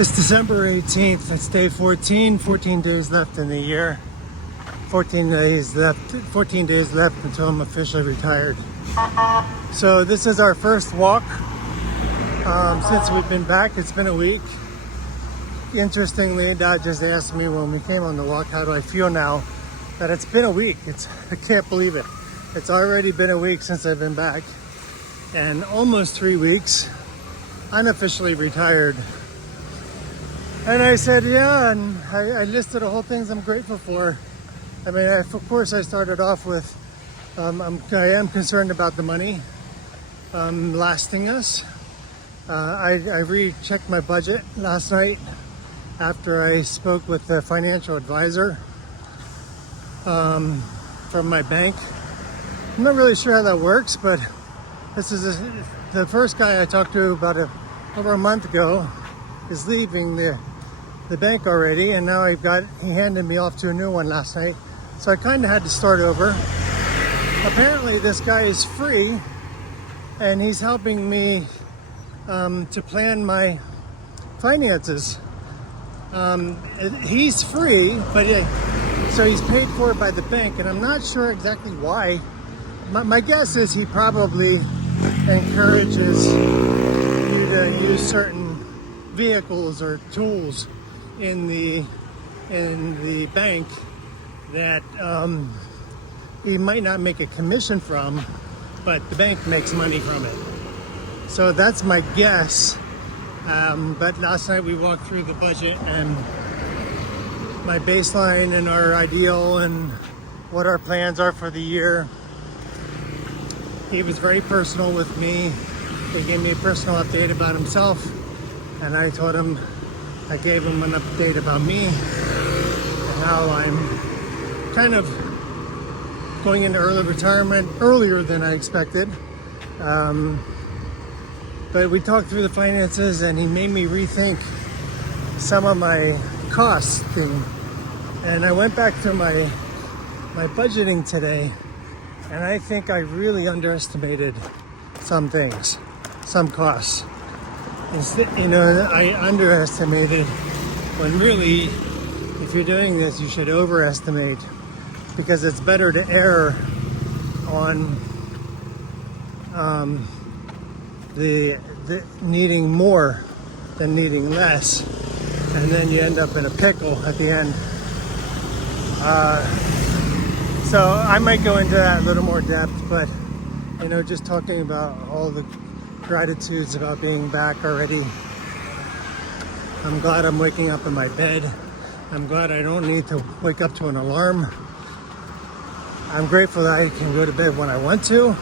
It's December 18th. It's day 14. 14 days left in the year. 14 days left until I'm officially retired. So this is our first walk since we've been back. It's been a week. Interestingly, Dad just asked me when we came on the walk, how do I feel now that it's been a week? I can't believe it. It's already been a week since I've been back, and almost 3 weeks unofficially retired. And I said, yeah, and I listed a whole things I'm grateful for. I mean, of course, I started off with, I am concerned about the money lasting us. I rechecked my budget last night after I spoke with the financial advisor from my bank. I'm not really sure how that works, but this is the first guy I talked to about over a month ago is leaving the bank already, and now he handed me off to a new one last night. So I kind of had to start over. Apparently this guy is free, and he's helping me to plan my finances. He's free, but so he's paid for by the bank, and I'm not sure exactly why. My guess is he probably encourages you to use certain vehicles or tools in the bank that he might not make a commission from, but the bank makes money from it. So that's my guess. But last night we walked through the budget and my baseline and our ideal and what our plans are for the year. He was very personal with me. He gave me a personal update about himself, and I gave him an update about me and how I'm kind of going into early retirement earlier than I expected. But we talked through the finances, and he made me rethink some of my costing. And I went back to my budgeting today, and I think I really underestimated some things, some costs. I underestimated when really, if you're doing this, you should overestimate, because it's better to err on the needing more than needing less, and then you end up in a pickle at the end. So I might go into that a little more depth, but just talking about all the gratitudes about being back already. I'm glad I'm waking up in my bed. I'm glad I don't need to wake up to an alarm. I'm grateful that I can go to bed when I want to,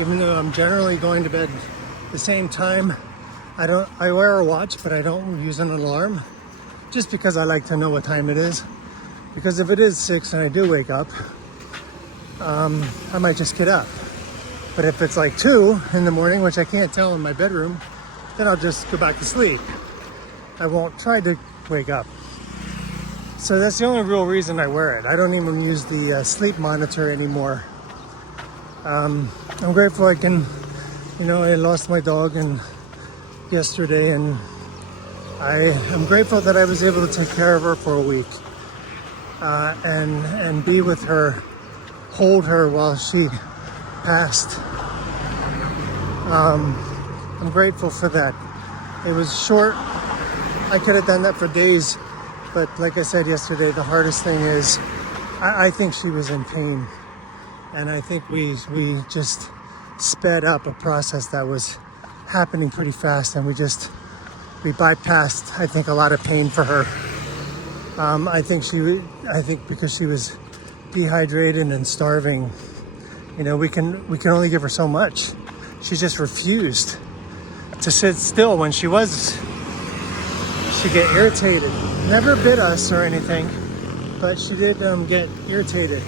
even though I'm generally going to bed the same time. I wear a watch, but I don't use an alarm, just because I like to know what time it is. Because if it is 6 and I do wake up, I might just get up. But if it's like 2 in the morning, which I can't tell in my bedroom, then I'll just go back to sleep. I won't try to wake up. So that's the only real reason I wear it. I don't even use the sleep monitor anymore. I'm grateful I can, I lost my dog yesterday, and I'm grateful that I was able to take care of her for a week and be with her, hold her while she passed. I'm grateful for that. It was short. I could have done that for days, but like I said yesterday, the hardest thing is I think she was in pain, and I think we just sped up a process that was happening pretty fast, and we bypassed, I think, a lot of pain for her. I think because she was dehydrated and starving, we can only give her so much. She just refused to sit still when she'd get irritated. Never bit us or anything, but she did get irritated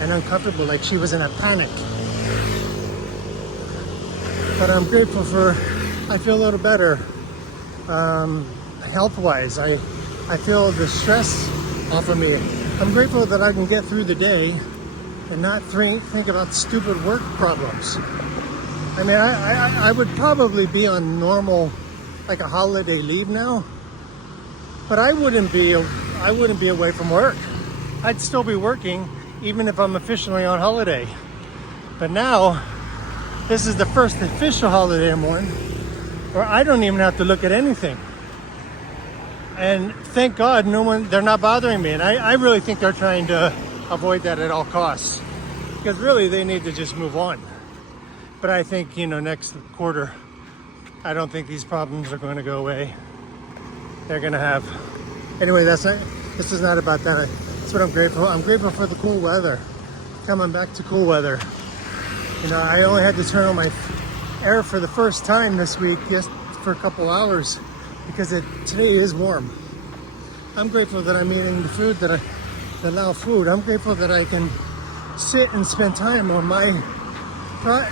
and uncomfortable, like she was in a panic. But I'm grateful I feel a little better health-wise. I feel the stress off of me. I'm grateful that I can get through the day and not think about stupid work problems. I mean, I would probably be on normal, like a holiday leave now, But I wouldn't be away from work. I'd still be working even if I'm officially on holiday. But now, this is the first official holiday I'm on where I don't even have to look at anything. And thank God they're not bothering me. And I really think they're trying to avoid that at all costs. Because really they need to just move on. But I think, next quarter, I don't think these problems are going to go away. They're going to have. Anyway, this is not about that. That's what I'm grateful. I'm grateful for the cool weather. Coming back to cool weather. I only had to turn on my air for the first time this week, just for a couple hours, because today is warm. I'm grateful that I'm eating the food the Lao food. I'm grateful that I can sit and spend time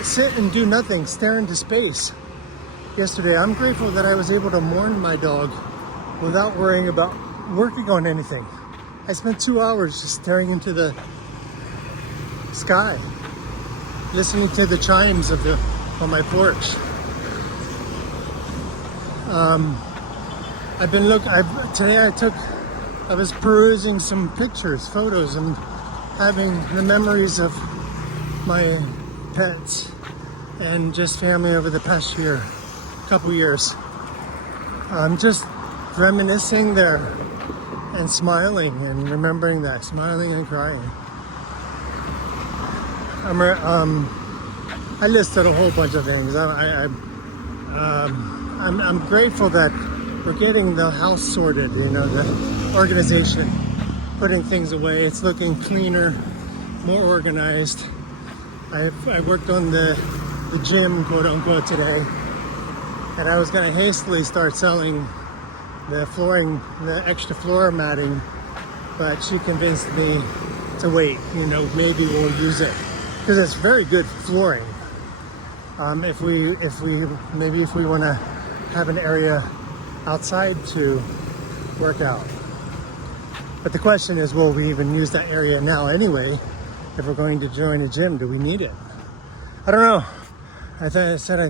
sit and do nothing, stare into space. Yesterday, I'm grateful that I was able to mourn my dog without worrying about working on anything. I spent 2 hours just staring into the sky, listening to the chimes on my porch. I was perusing some pictures, photos, and having the memories of my pets and just family over the past couple years. I'm just reminiscing there and smiling and remembering that, smiling and crying. I listed a whole bunch of things. I'm grateful that we're getting the house sorted, the organization, putting things away. It's looking cleaner, more organized. I worked on the gym, quote unquote, today, and I was going to hastily start selling the flooring, the extra floor matting, but she convinced me to wait. Maybe we'll use it because it's very good flooring. If we want to have an area outside to work out. But the question is, will we even use that area now anyway? If we're going to join a gym, do we need it? I don't know. I said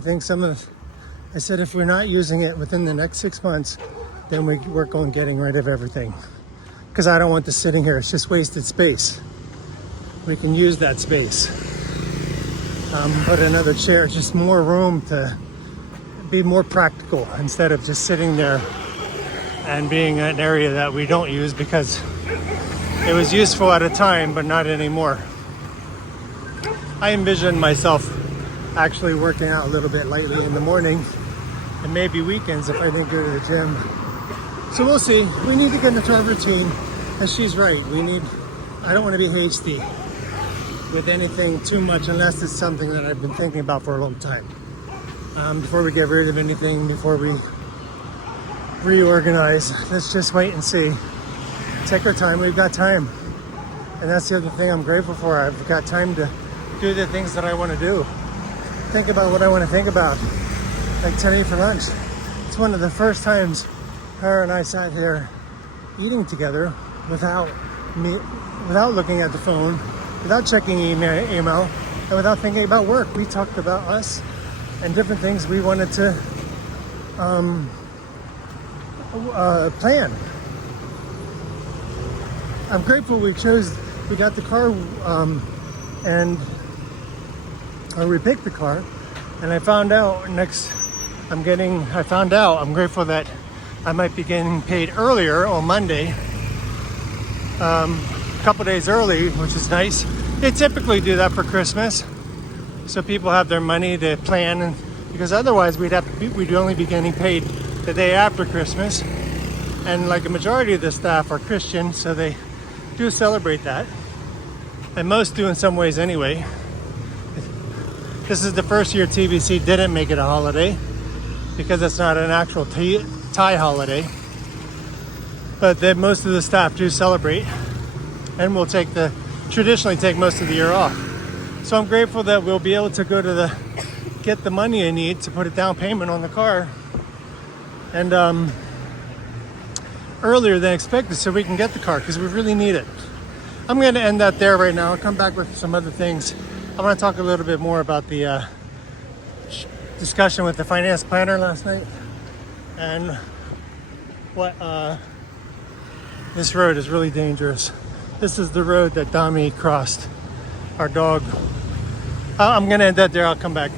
if we're not using it within the next 6 months, then we work on getting rid of everything. Because I don't want this sitting here. It's just wasted space. We can use that space. Put another chair, just more room to be more practical instead of just sitting there and being an area that we don't use because it was useful at a time, but not anymore. I envision myself actually working out a little bit lightly in the morning and maybe weekends if I didn't go to the gym. So we'll see. We need to get into our routine, and she's right. I don't want to be hasty with anything too much unless it's something that I've been thinking about for a long time. Before we get rid of anything, before we reorganize, let's just wait and see. Take our time. We've got time. And that's the other thing I'm grateful for. I've got time to do the things that I want to do. Think about what I want to think about. Like today for lunch. It's one of the first times her and I sat here eating together without looking at the phone, without checking email, and without thinking about work. We talked about us and different things we wanted to plan. I'm grateful we got the car we picked the car, and I'm grateful that I might be getting paid earlier on Monday, a couple days early, which is nice. They typically do that for Christmas, so people have their money to plan, because otherwise we'd only be getting paid the day after Christmas. And like a majority of the staff are Christian, so they do celebrate that, and most do in some ways anyway. This is the first year TBC didn't make it a holiday because it's not an actual Thai holiday, but most of the staff do celebrate and will traditionally take most of the year off. So I'm grateful that we'll be able to go to get the money I need to put a down payment on the car, and earlier than expected, so we can get the car because we really need it. I'm going to end that there right now. I'll come back with some other things. I want to talk a little bit more about the discussion with the finance planner last night and what This road is really dangerous. This is the road that Dami crossed, our dog. I'm gonna end that there, I'll come back.